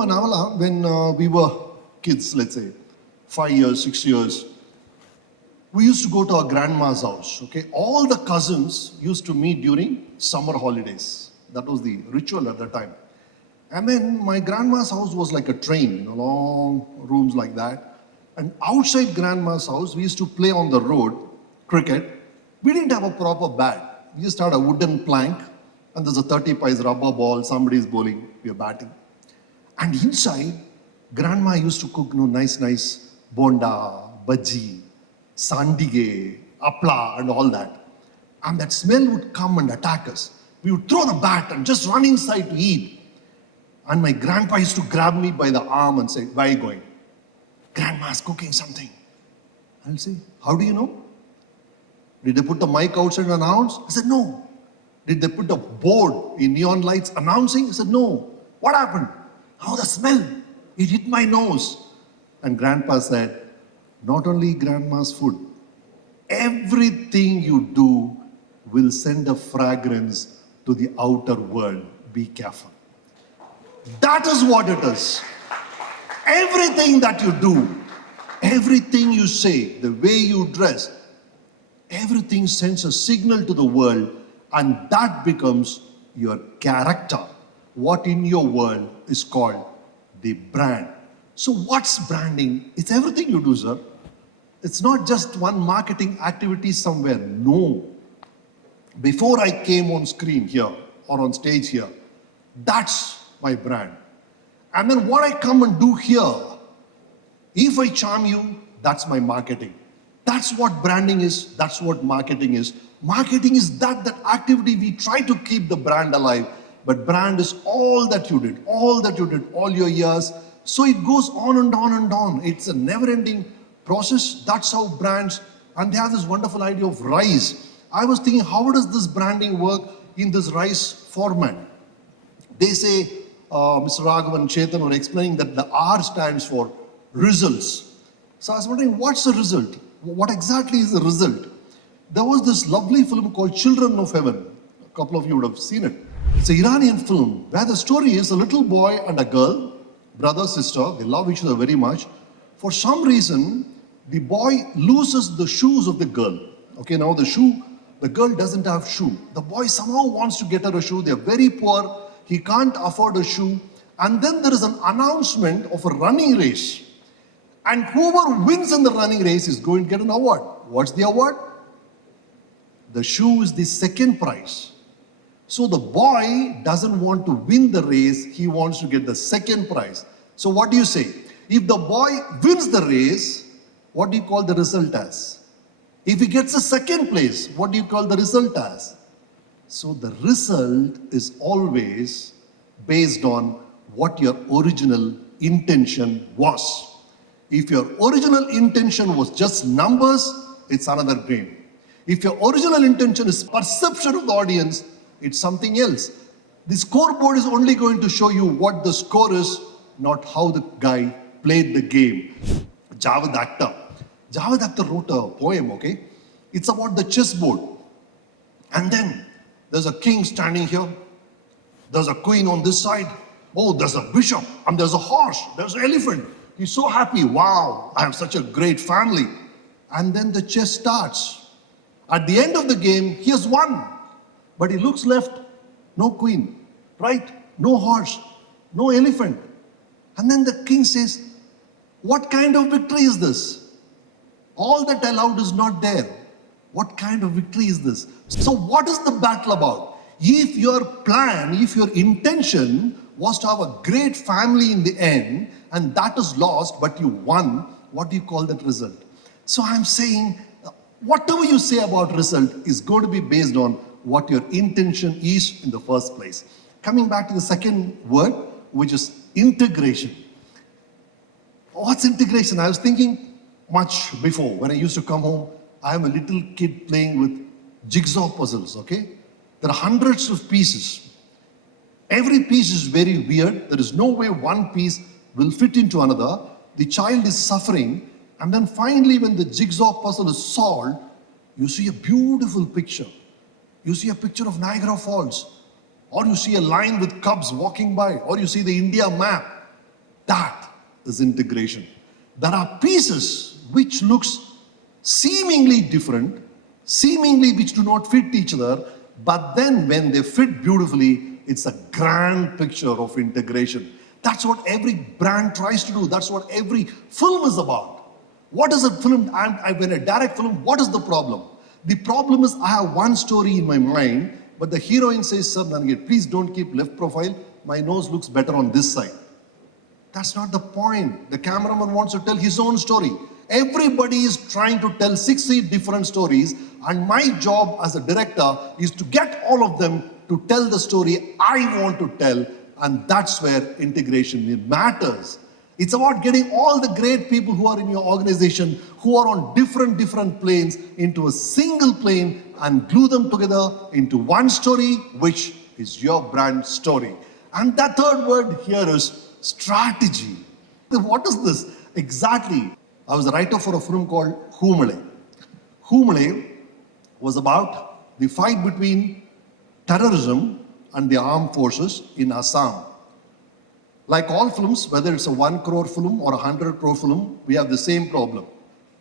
remember, Navala, when we were kids, let's say, 5 years, 6 years, we used to go to our grandma's house, okay? All the cousins used to meet during summer holidays. That was the ritual at that time. And then my grandma's house was like a train, long rooms like that. And outside grandma's house, we used to play on the road, cricket. We didn't have a proper bat. We just had a wooden plank, and there's a 30 pies rubber ball, somebody's bowling, we are batting. And inside, grandma used to cook nice bonda, bhaji, sandige, apla, and all that. And that smell would come and attack us. We would throw the bat and just run inside to eat. And my grandpa used to grab me by the arm and say, "Where are you going?" "Grandma's cooking something." I'll say, "How do you know?" "Did they put the mic outside and announce?" I said, "No." "Did they put a board in neon lights announcing?" I said, "No." "What happened?" "Oh, the smell. It hit my nose." And grandpa said, "Not only grandma's food, everything you do will send a fragrance to the outer world. Be careful." That is what it is. Everything that you do, everything you say, the way you dress, everything sends a signal to the world, and that becomes your character. What in your world is called the brand. So what's branding? It's everything you do, sir. It's not just one marketing activity somewhere. No. Before I came on screen here or on stage here, that's my brand. And then what I come and do here, if I charm you, that's my marketing. That's what branding is. That's what marketing is. Marketing is that activity we try to keep the brand alive. But brand is all that you did all your years. So it goes on and on and on. It's a never-ending process. That's how brands, and they have this wonderful idea of RISE. I was thinking, how does this branding work in this RISE format? They say, Mr. Raghavan and Chetan were explaining that the R stands for results. So I was wondering, what's the result? What exactly is the result? There was this lovely film called Children of Heaven. A couple of you would have seen it. It's an Iranian film where the story is a little boy and a girl, brother, sister, they love each other very much. For some reason, the boy loses the shoes of the girl. Okay, now the girl doesn't have shoe. The boy somehow wants to get her a shoe. They're very poor. He can't afford a shoe. And then there is an announcement of a running race. And whoever wins in the running race is going to get an award. What's the award? The shoe is the second prize. So the boy doesn't want to win the race. He wants to get the second prize. So what do you say? If the boy wins the race, what do you call the result as? If he gets a second place, what do you call the result as? So the result is always based on what your original intention was. If your original intention was just numbers, it's another game. If your original intention is perception of the audience, it's something else. The scoreboard is only going to show you what the score is, not how the guy played the game. Javed Akhtar wrote a poem, okay? It's about the chessboard. And then there's a king standing here. There's a queen on this side. Oh, there's a bishop. And there's a horse. There's an elephant. He's so happy. Wow, I have such a great family. And then the chess starts. At the end of the game, he has won. But he looks left, no queen. Right, no horse, no elephant. And then the king says, "What kind of victory is this? All that allowed is not there. What kind of victory is this?" So what is the battle about? If your plan, if your intention was to have a great family in the end, and that is lost, but you won, what do you call that result? So I'm saying, whatever you say about result is going to be based on what your intention is in the first place. Coming back to the second word, which is integration. What's integration? I was thinking much before, when I used to come home, I am a little kid playing with jigsaw puzzles, okay? There are hundreds of pieces. Every piece is very weird. There is no way one piece will fit into another. The child is suffering. And then finally, when the jigsaw puzzle is solved, you see a beautiful picture. You see a picture of Niagara Falls. Or you see a line with cubs walking by. Or you see the India map. That is integration. There are pieces which looks seemingly different, seemingly which do not fit each other, but then when they fit beautifully, it's a grand picture of integration. That's what every brand tries to do. That's what every film is about. What is a film? When I direct film, what is the problem? The problem is I have one story in my mind, but the heroine says, sir, please don't keep left profile. My nose looks better on this side. That's not the point. The cameraman wants to tell his own story. Everybody is trying to tell 60 different stories, and my job as a director is to get all of them to tell the story I want to tell, and that's where integration matters. It's about getting all the great people who are in your organization, who are on different planes, into a single plane and glue them together into one story, which is your brand story. And the third word here is strategy. What is this exactly? I was a writer for a film called Humale. Humale was about the fight between terrorism and the armed forces in Assam. Like all films, whether it's a 1 crore film or a 100 crore film, we have the same problem.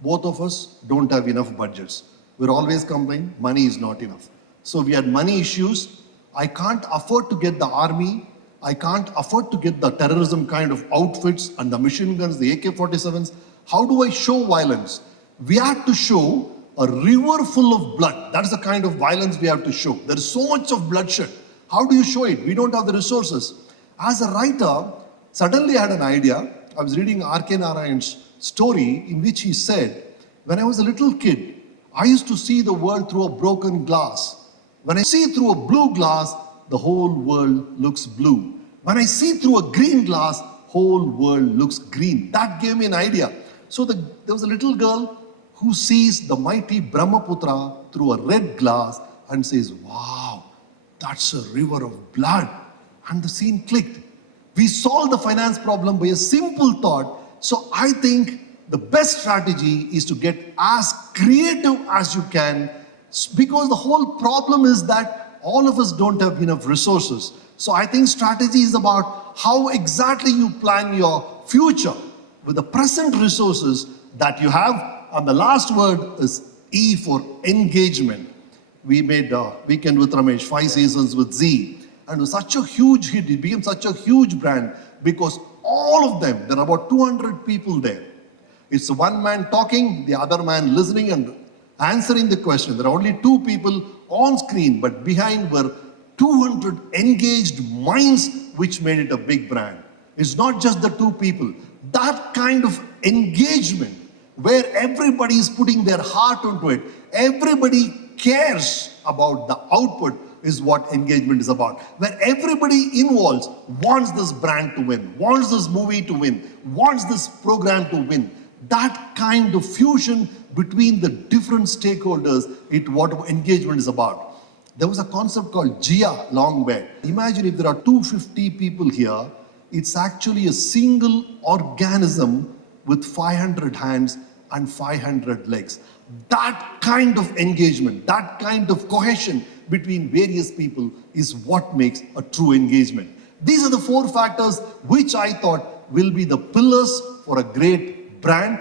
Both of us don't have enough budgets. We're always complaining, money is not enough. So we had money issues. I can't afford to get the army. I can't afford to get the terrorism kind of outfits and the machine guns, the AK-47s. How do I show violence? We have to show a river full of blood. That is the kind of violence we have to show. There is so much of bloodshed. How do you show it? We don't have the resources. As a writer, suddenly I had an idea. I was reading R.K. Narayan's story in which he said, when I was a little kid, I used to see the world through a broken glass. When I see through a blue glass, the whole world looks blue. When I see through a green glass, whole world looks green. That gave me an idea. So there was a little girl who sees the mighty Brahmaputra through a red glass and says, wow, that's a river of blood. And the scene clicked. We solved the finance problem by a simple thought. So I think the best strategy is to get as creative as you can, because the whole problem is that all of us don't have enough resources. So I think strategy is about how exactly you plan your future with the present resources that you have. And the last word is E for engagement. We made Weekend with Ramesh, 5 seasons with Z. And it was such a huge hit. It became such a huge brand because all of them, there are about 200 people there. It's one man talking, the other man listening and answering the question. There are only 2 people on screen, but behind were 200 engaged minds, which made it a big brand. It's not just the 2 people. That kind of engagement, where everybody is putting their heart into it, everybody cares about the output, is what engagement is about. Where everybody involved wants this brand to win, wants this movie to win, wants this program to win. That kind of fusion between the different stakeholders is what engagement is about. There was a concept called Jia long back. Imagine if there are 250 people here, it's actually a single organism with 500 hands and 500 legs. That kind of engagement, that kind of cohesion between various people is what makes a true engagement. These are the 4 factors which I thought will be the pillars for a great brand.